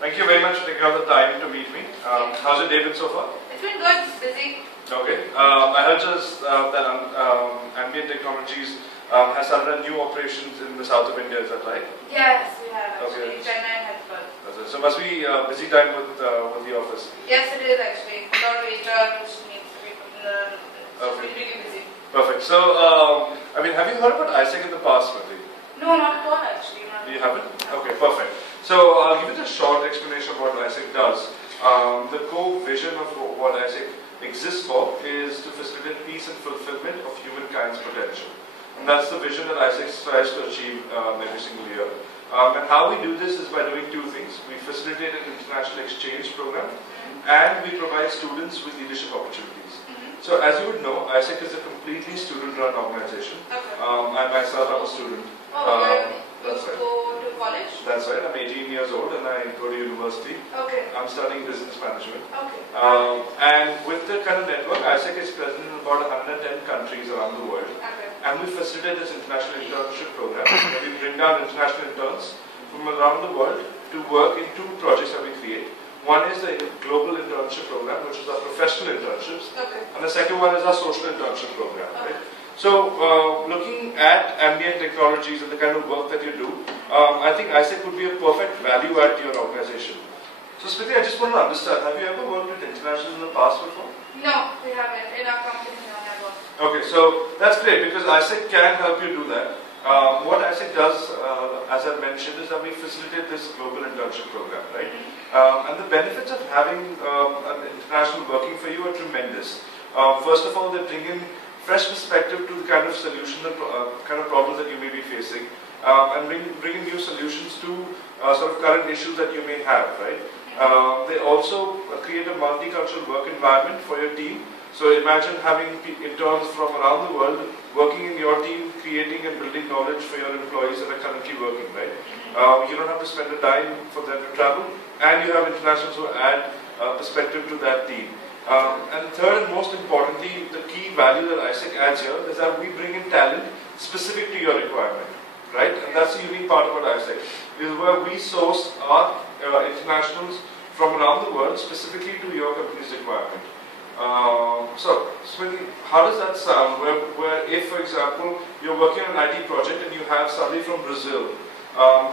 Thank you very much for taking out the time to meet me. How's your day been so far? It's been good, just busy. Okay. I heard just that Ambient Technologies has started new operations in the south of India, is that right? Yes, we have actually. Okay. Chennai and Hyderabad. So must be a busy time with the office. Yes, it is actually. A lot of HR which needs to be put in the... Okay. It's really busy. Perfect. So, I mean, have you heard about AIESEC in the past, Smriti? No, not at all actually. You haven't? Okay, perfect. So I'll give you a short explanation of what AIESEC does. The core vision of what AIESEC exists for is to facilitate peace and fulfillment of humankind's potential. And that's the vision that AIESEC strives to achieve every single year. And how we do this is by doing two things. We facilitate an international exchange program and we provide students with leadership opportunities. So as you would know, AIESEC is a completely student-run organization. Okay. I myself am a student. That's right. Go to college? That's right. I'm 18 years old and I go to university. Okay. I'm studying business management. Okay. And with the kind of network, AIESEC is present in about 110 countries around the world. Okay. And we facilitate this international internship program where we bring down international interns from around the world to work in two projects that we create. One is the global internship program, which is our professional internships. Okay. And the second one is our social internship program. Right? So, looking at Ambient Technologies and the kind of work that you do, I think AIESEC would be a perfect value add to your organization. So, Smriti, I just want to understand, have you ever worked with international in the past before? No, we haven't. In our company, no, never. Okay, so that's great because AIESEC can help you do that. What AIESEC does, as I mentioned, is that we facilitate this global internship program, right? And the benefits of having an international working for you are tremendous. First of all, they bring in fresh perspective to the kind of solution and kind of problems that you may be facing, and bring in new solutions to sort of current issues that you may have, right? They also create a multicultural work environment for your team. So imagine having interns from around the world working in your team, creating and building knowledge for your employees that are currently working, right? You don't have to spend a dime for them to travel, and you have internationals who add perspective to that team. And third and most importantly, the key value that AIESEC adds here is that we bring in talent specific to your requirement, right? And that's the unique part about AIESEC, is where we source our internationals from around the world specifically to your company's requirement. So, Smriti, how does that sound? Where if, for example, you're working on an IT project and you have somebody from Brazil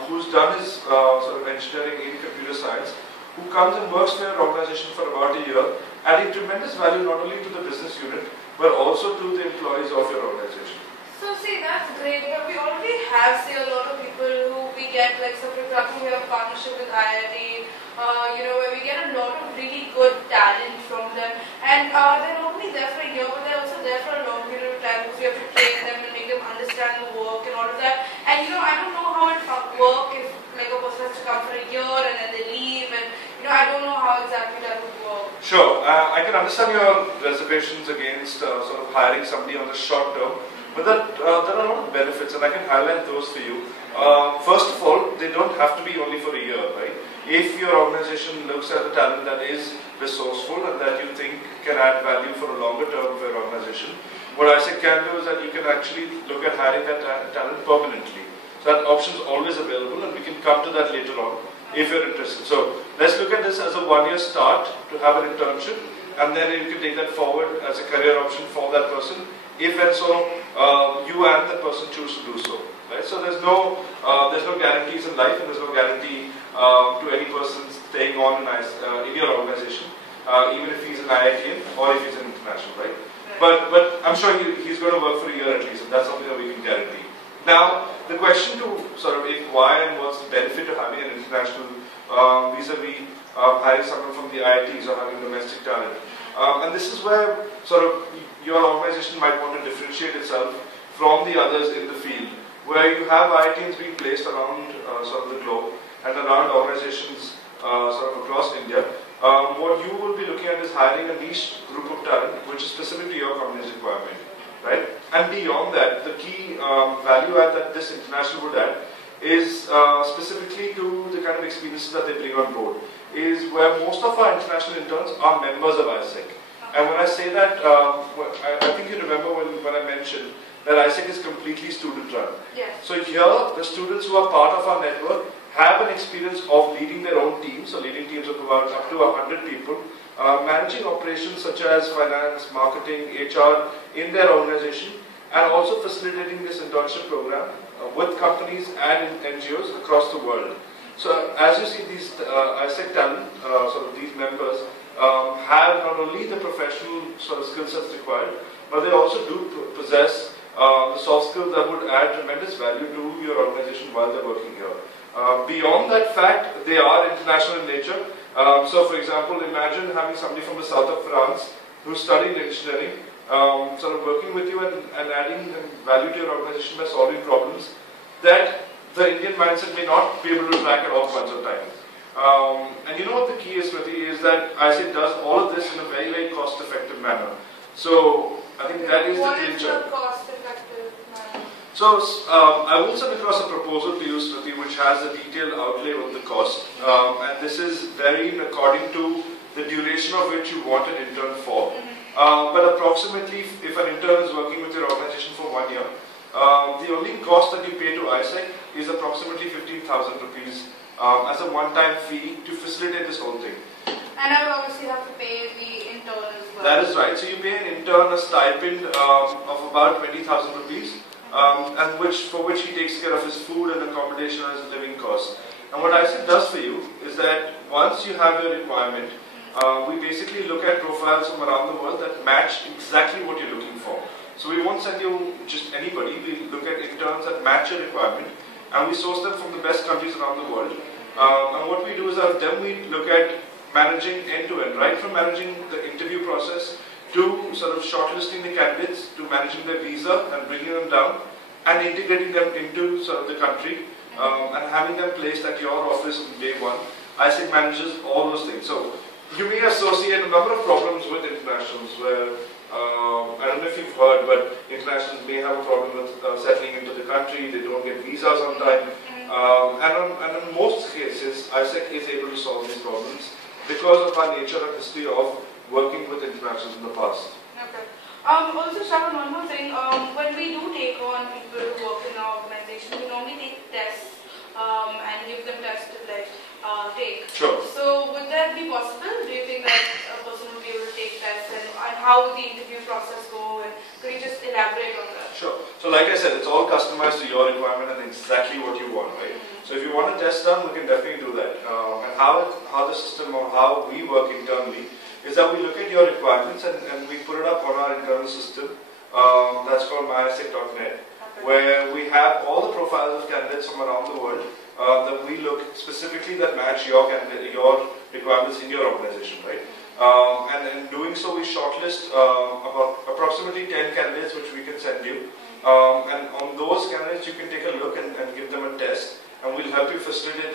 who's done his sort of engineering in computer science, who comes and works for your organization for about a year, adding tremendous value not only to the business unit, but also to the employees of your organization. So see, that's great, but we already have, say, a lot of people who we get, like, so for example, we have a partnership with IIT, where we get a lot of really good talent from them, and they're not only there for a year, but they're also there for a long period of time, because we have to train them and make them understand the work and all of that. And I don't know how it works if like a person has to come for a year and then they leave, and I don't know how exactly that would work. Sure, I can understand your reservations against sort of hiring somebody on the short term, but there are a lot of benefits, and I can highlight those for you. First of all, they don't have to be only for a year, right? If your organization looks at a talent that is resourceful and that you think can add value for a longer term for your organization, what AIESEC can do is that you can actually look at hiring that talent permanently. So that option is always available, and we can come to that later on if you're interested. So let's look at this as a one-year start to have an internship, and then you can take that forward as a career option for that person, if and so you and that person choose to do so. Right? So there's no guarantees in life, and there's no guarantee to any person staying on in your organization, even if he's an IITian or if he's an international, right? But I'm sure he's going to work for a year at least, and that's something that we can guarantee. Now, the question to sort of why and what's the benefit of having an international vis-a-vis hiring someone from the IITs or having domestic talent. And this is where sort of your organization might want to differentiate itself from the others in the field, where you have IITs being placed around sort of the globe and around organizations sort of across India. What you will be looking at is hiring a niche group of talent which is specific to your company's requirement, right? And beyond that, the key value add that this international would add is specifically to the kind of experiences that they bring on board, is where most of our international interns are members of AIESEC. And when I say that, I think you remember when I mentioned that AIESEC is completely student-run. Yes. So here, the students who are part of our network have an experience of leading their own teams, so leading teams of about up to 100 people, managing operations such as finance, marketing, HR in their organization, and also facilitating this internship program with companies and NGOs across the world. So as you see, these AIESEC talent, sort of these members, have not only the professional sort of skill sets required, but they also do possess the soft skills that would add tremendous value to your organization while they're working here. Beyond that fact, they are international in nature. So for example, imagine having somebody from the south of France who studied engineering, sort of working with you and adding value to your organization by solving problems that the Indian mindset may not be able to track at all points of time. And you know what the key is, Smriti, is that AIESEC does all of this in a very, very cost-effective manner. So I think that is the clincher. What is the cost-effective manner? So I will send across a proposal to you, Smriti, which has a detailed outlay of the cost. And this is varied according to the duration of which you want an intern for. But approximately, if an intern is working with your organization for 1 year, the only cost that you pay to AIESEC is approximately 15,000 rupees as a one-time fee to facilitate this whole thing. And I would obviously have to pay the intern as well. That is right. So you pay an intern a stipend of about 20,000 rupees, and for which he takes care of his food and accommodation and his living costs. And what AIESEC does for you is that once you have your requirement, we basically look at profiles from around the world that match exactly what you're looking for. So we won't send you just anybody. We look at interns that match your requirement, and we source them from the best countries around the world. And what we do is that then we look at managing end-to-end, right from managing the interview process to sort of shortlisting the candidates, to managing their visa and bringing them down, and integrating them into sort of the country, and having them placed at your office on day one. AIESEC manages all those things. So you may associate a number of problems with internationals where, I don't know if you've heard, but internationals may have a problem with settling into the country, they don't get visas on time. And in most cases, AIESEC is able to solve these problems because of our nature and history of working with internationals in the past. Okay. Also, Shravan, one more thing. When we do take on people who work in our organization, we normally take tests and give them tests to take. Sure. So, would that be possible? Do you think that a person would be able to take tests, and how would the interview process go? And could you just elaborate on that? Sure. So like I said, it's all customized to your requirement and exactly what you want, right? So if you want a test done, we can definitely do that. And how the system or how we work internally is that we look at your requirements and we put it up on our internal system. That's called myiesec.net, where we have all the profiles of candidates from around the world that we look specifically that match your requirements in your organization, right? And in doing so, we shortlist about approximately 10 candidates which we can send you. And on those candidates, you can take a look and give them a test, and we'll help you facilitate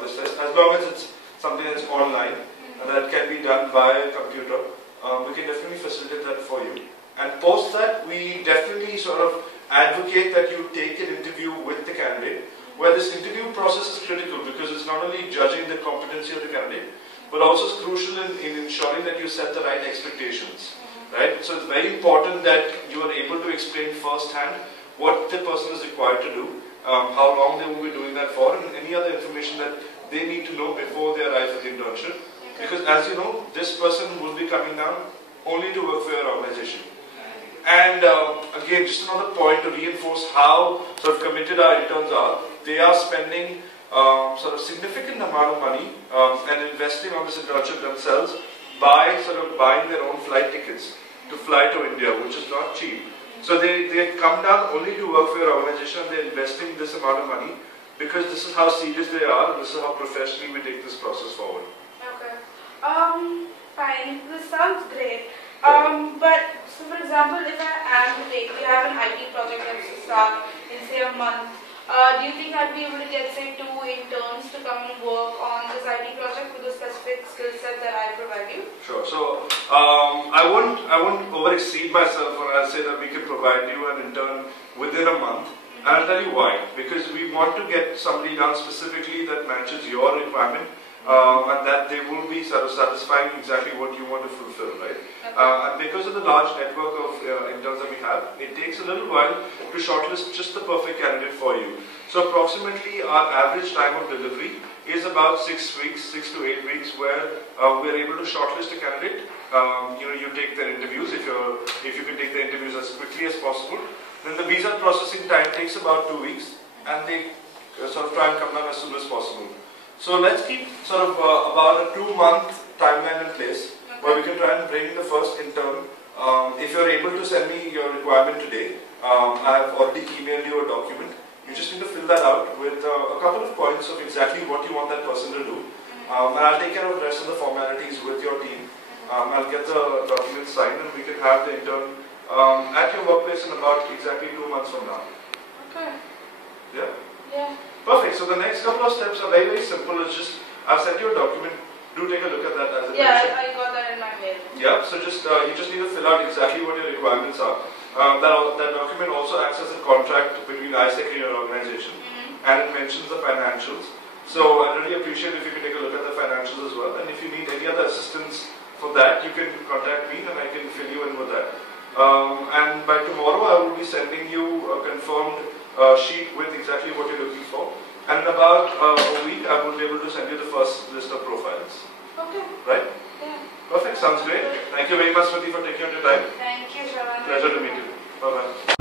this test. As long as it's something that's online and that can be done via a computer, we can definitely facilitate that for you. And post that, we definitely sort of advocate that you take an interview with the candidate, where this interview process is critical because it's not only judging the competency of the candidate, but also it's crucial in ensuring that you set the right expectations, right? So it's very important that you are able to explain firsthand what the person is required to do, how long they will be doing that for, and any other information that they need to know before they arrive at the internship. Because as you know, this person will be coming down only to work for your organization. And again, just another point to reinforce how sort of committed our interns are. They are spending sort of significant amount of money and investing on this internship themselves by sort of buying their own flight tickets to fly to India, which is not cheap. So they come down only to work for your organization, and they're investing this amount of money because this is how serious they are, and this is how professionally we take this process forward. Okay. Fine. This sounds great. But so for example, if I am to take, we have an IT project that's to start in say a month. Do you think I'd be able to get say 2 interns to come and work on this IT project with the specific skill set that I provide you? Sure. So I won't over exceed myself when I say that we can provide you an intern within a month. And I'll tell you why. Because we want to get somebody down specifically that matches your requirement. And that they will be sort of satisfying exactly what you want to fulfill, right? Okay. And because of the large network of interns that we have, it takes a little while to shortlist just the perfect candidate for you. So approximately our average time of delivery is about 6 weeks, 6 to 8 weeks, where we are able to shortlist a candidate. You take their interviews if you can take the interviews as quickly as possible. Then the visa processing time takes about 2 weeks, and they sort of try and come down as soon as possible. So let's keep sort of about a 2-month timeline in place, where we can try and bring the first intern. If you're able to send me your requirement today, I have already emailed you a document. You just need to fill that out with a couple of points of exactly what you want that person to do. And I'll take care of the rest of the formalities with your team. I'll get the document signed, and we can have the intern at your workplace in about exactly 2 months from now. Okay. Yeah? Yeah. Perfect. So the next couple of steps are very, very simple. It's just, I've sent you a document. Do take a look at that as a I got that in my mail. Yeah, so just you just need to fill out exactly what your requirements are. That document also acts as a contract between AIESEC and your organization, and it mentions the financials. So I'd really appreciate if you could take a look at the financials as well. And if you need any other assistance for that, you can contact me and I can fill you in with that. And by tomorrow, I will be sending you a confirmed sheet with exactly what you're looking for. And in about a week, I will be able to send you the first list of profiles. Okay. Right? Yeah. Perfect. Sounds great. Thank you very much, Smriti, for taking out your time. Thank you, Shravan. Pleasure to meet you. Bye-bye.